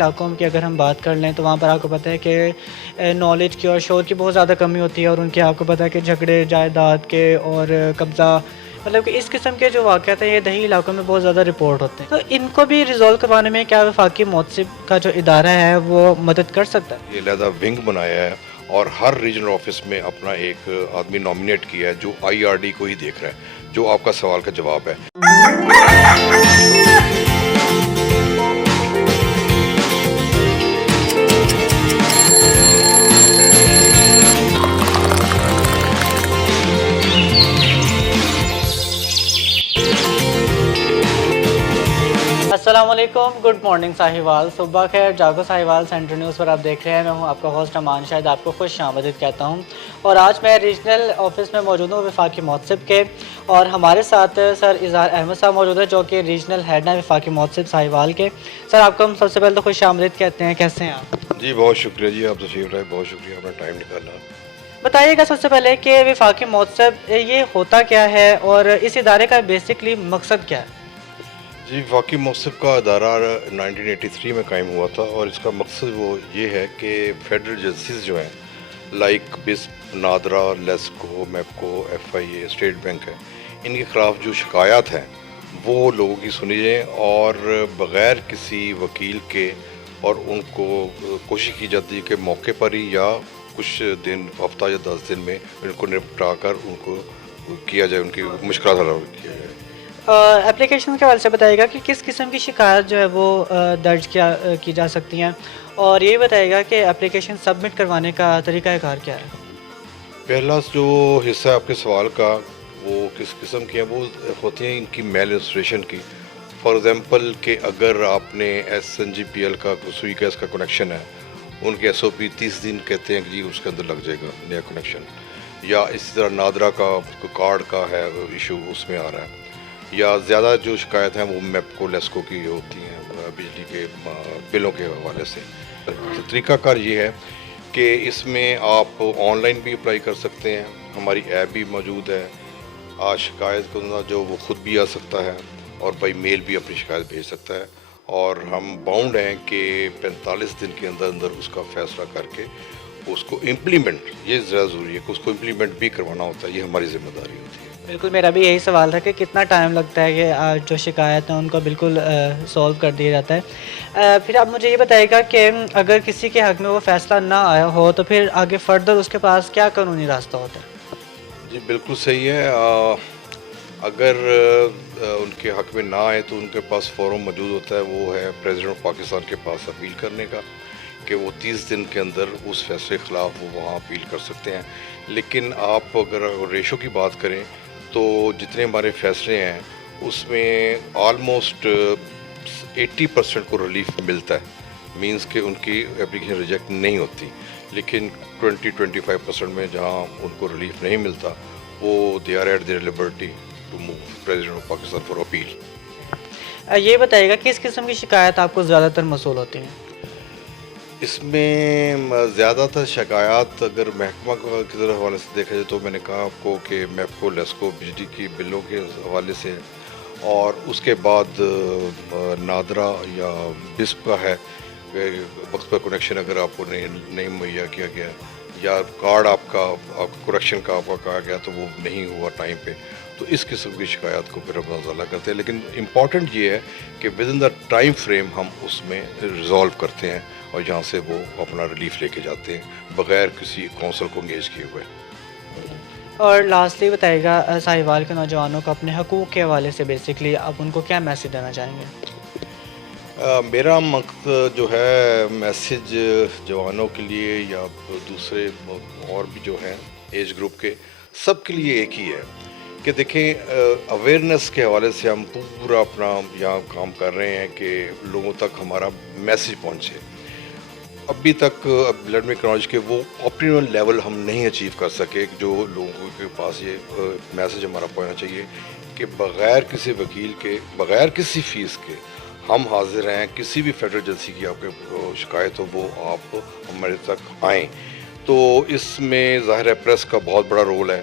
علاقوں کی اگر ہم بات کر لیں تو وہاں پر آپ کو پتہ ہے کہ نالج کی اور شعور کی بہت زیادہ کمی ہوتی ہے، اور ان کے آپ کو پتہ ہے کہ جھگڑے جائیداد کے اور قبضہ، مطلب کہ اس قسم کے جو واقعات ہیں یہ دیہی علاقوں میں بہت زیادہ رپورٹ ہوتے ہیں. تو ان کو بھی ریزولو کروانے میں کیا وفاقی محتسب کا جو ادارہ ہے وہ مدد کر سکتا ہے؟ یہ علیحدہ ونگ بنایا ہے اور ہر ریجنل آفس میں اپنا ایک آدمی نامینیٹ کیا ہے جو آئی آر ڈی کو ہی دیکھ رہا ہے، جو آپ کا سوال کا جواب ہے. السلام علیکم، گڈ مارننگ صاحبال، صبح خیر، جاگو صاحبال، سینٹرل نیوز پر آپ دیکھ رہے ہیں. میں ہوں آپ کا ہوسٹ امان شاہد، آپ کو خوش آمدید کہتا ہوں. اور آج میں ریجنل آفس میں موجود ہوں وفاقی محتسب کے، اور ہمارے ساتھ سر اظہار احمد صاحب موجود ہیں جو کہ ریجنل ہیڈ ہیں وفاقی محتسب صاحبال کے. سر آپ کو ہم سب سے پہلے تو خوش آمدید کہتے ہیں، کیسے ہیں آپ؟ جی بہت شکریہ جی، آپ تشریف لائے، بہت شکریہ، آپ نے ٹائم نکالا. بتائیے گا سب سے پہلے کہ وفاقی محتسب یہ ہوتا کیا ہے اور اس ادارے کا بیسکلی مقصد کیا ہے؟ جی وفاقی محتسب کا ادارہ 1983 میں قائم ہوا تھا، اور اس کا مقصد وہ یہ ہے کہ فیڈرل ایجنسیز جو ہیں لائک بسپ، نادرا، لیسکو، میپکو، ایف آئی اے، اسٹیٹ بینک ہے، ان کے خلاف جو شکایات ہیں وہ لوگوں کی سنی جائیں، اور بغیر کسی وکیل کے، اور ان کو کوشش کی جاتی ہے کہ موقع پر ہی یا کچھ دن، ہفتہ یا 10 دن میں ان کو نپٹا کر ان کو کیا جائے، ان کی مشکلات حل کیا جائے. اپلیکیشن کے حوالے سے بتائیے گا کہ کس قسم کی شکایت جو ہے وہ درج کی جا سکتی ہیں، اور یہ بتائیے گا کہ اپلیکیشن سبمٹ کروانے کا طریقہ کار کیا ہے؟ پہلا جو حصہ ہے آپ کے سوال کا، وہ کس قسم کی ہیں، وہ ہوتی ہیں ان کی میل انسٹریشن کی. فار ایگزامپل کہ اگر آپ نے S N G P L کا سوئی گیس کا کنیکشن ہے، ان کے ایس او پی 30 دن کہتے ہیں کہ جی اس کے اندر لگ جائے گا نیا کنیکشن. یا اسی طرح نادرا کا کارڈ کا ہے ایشو، اس میں آ رہا ہے. یا زیادہ جو شکایت ہیں وہ میپکو، لیسکو کی ہوتی ہیں بجلی کے بلوں کے حوالے سے. طریقہ کار یہ ہے کہ اس میں آپ آن لائن بھی اپلائی کر سکتے ہیں، ہماری ایپ بھی موجود ہے. شکایت کرنا جو وہ خود بھی آ سکتا ہے، اور بائی میل بھی اپنی شکایت بھیج سکتا ہے، اور ہم باؤنڈ ہیں کہ 45 دن کے اندر اندر اس کا فیصلہ کر کے اس کو امپلیمنٹ، یہ زیادہ ضروری ہے کہ اس کو امپلیمنٹ بھی کروانا ہوتا ہے، یہ ہماری ذمہ داری ہوتی ہے. بالکل، میرا بھی یہی سوال تھا کہ کتنا ٹائم لگتا ہے کہ جو شکایت ہیں ان کو بالکل سولو کر دیا جاتا ہے. پھر آپ مجھے یہ بتائیے گا کہ اگر کسی کے حق میں وہ فیصلہ نہ آیا ہو تو پھر آگے فردر اس کے پاس کیا قانونی راستہ ہوتا ہے؟ جی بالکل صحیح ہے. اگر ان کے حق میں نہ آئے تو ان کے پاس فورم موجود ہوتا ہے، وہ ہے پریزیڈنٹ آف پاکستان کے پاس اپیل کرنے کا، کہ وہ 30 دن کے اندر اس فیصلے کے خلاف وہ وہاں اپیل کر سکتے ہیں. لیکن آپ اگر ریشو کی بات کریں تو جتنے ہمارے فیصلے ہیں اس میں آلموسٹ 80% کو ریلیف ملتا ہے، مینس کہ ان کی اپلیکیشن ریجیکٹ نہیں ہوتی. لیکن 20-25% میں جہاں ان کو ریلیف نہیں ملتا، وہ they are at their liberty to move president of Pakistan for appeal. یہ بتائیے گا کس قسم کی شکایت آپ کو زیادہ تر موصول ہوتی ہیں؟ اس میں زیادہ تر شکایات اگر محکمہ کی طرف حوالے سے دیکھا جائے تو میں نے کہا آپ کو کہ میپکو، لیسکو، بجلی کی بلوں کے حوالے سے، اور اس کے بعد نادرا یا بسپ کا ہے، وقت پر کنیکشن اگر آپ کو نہیں مہیا کیا گیا، یا کارڈ آپ کا کریکشن کا آپ کا کہا گیا تو وہ نہیں ہوا ٹائم پہ، تو اس قسم کی شکایات کو پھر ہم ازالہ کرتے ہیں. لیکن امپورٹنٹ یہ ہے کہ with in the time frame ہم اس میں ریزالو کرتے ہیں، اور جہاں سے وہ اپنا ریلیف لے کے جاتے ہیں بغیر کسی کونسل کو انگیج کیے ہوئے. اور لاسٹلی بتائیے گا صاحبال کے نوجوانوں کو اپنے حقوق کے حوالے سے بیسکلی آپ ان کو کیا میسیج دینا چاہیں گے؟ میرا مقصد جو ہے میسیج جوانوں کے لیے یا دوسرے اور بھی جو ہیں ایج گروپ کے، سب کے لیے ایک ہی ہے کہ دیکھیں، اویئرنیس کے حوالے سے ہم پورا اپنا یہاں کام کر رہے ہیں کہ لوگوں تک ہمارا میسیج پہنچے. ابھی تک بلڈ میں کنالج کے وہ آپٹیمل لیول ہم نہیں اچیو کر سکے، جو لوگوں کے پاس یہ میسیج ہمارا پہنچنا چاہیے کہ بغیر کسی وکیل کے، بغیر کسی فیس کے ہم حاضر ہیں. کسی بھی فیڈرل ایجنسی کی آپ کے شکایت ہو وہ آپ ہمارے تک آئیں. تو اس میں ظاہر ہے پریس کا بہت بڑا رول ہے،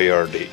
IRD,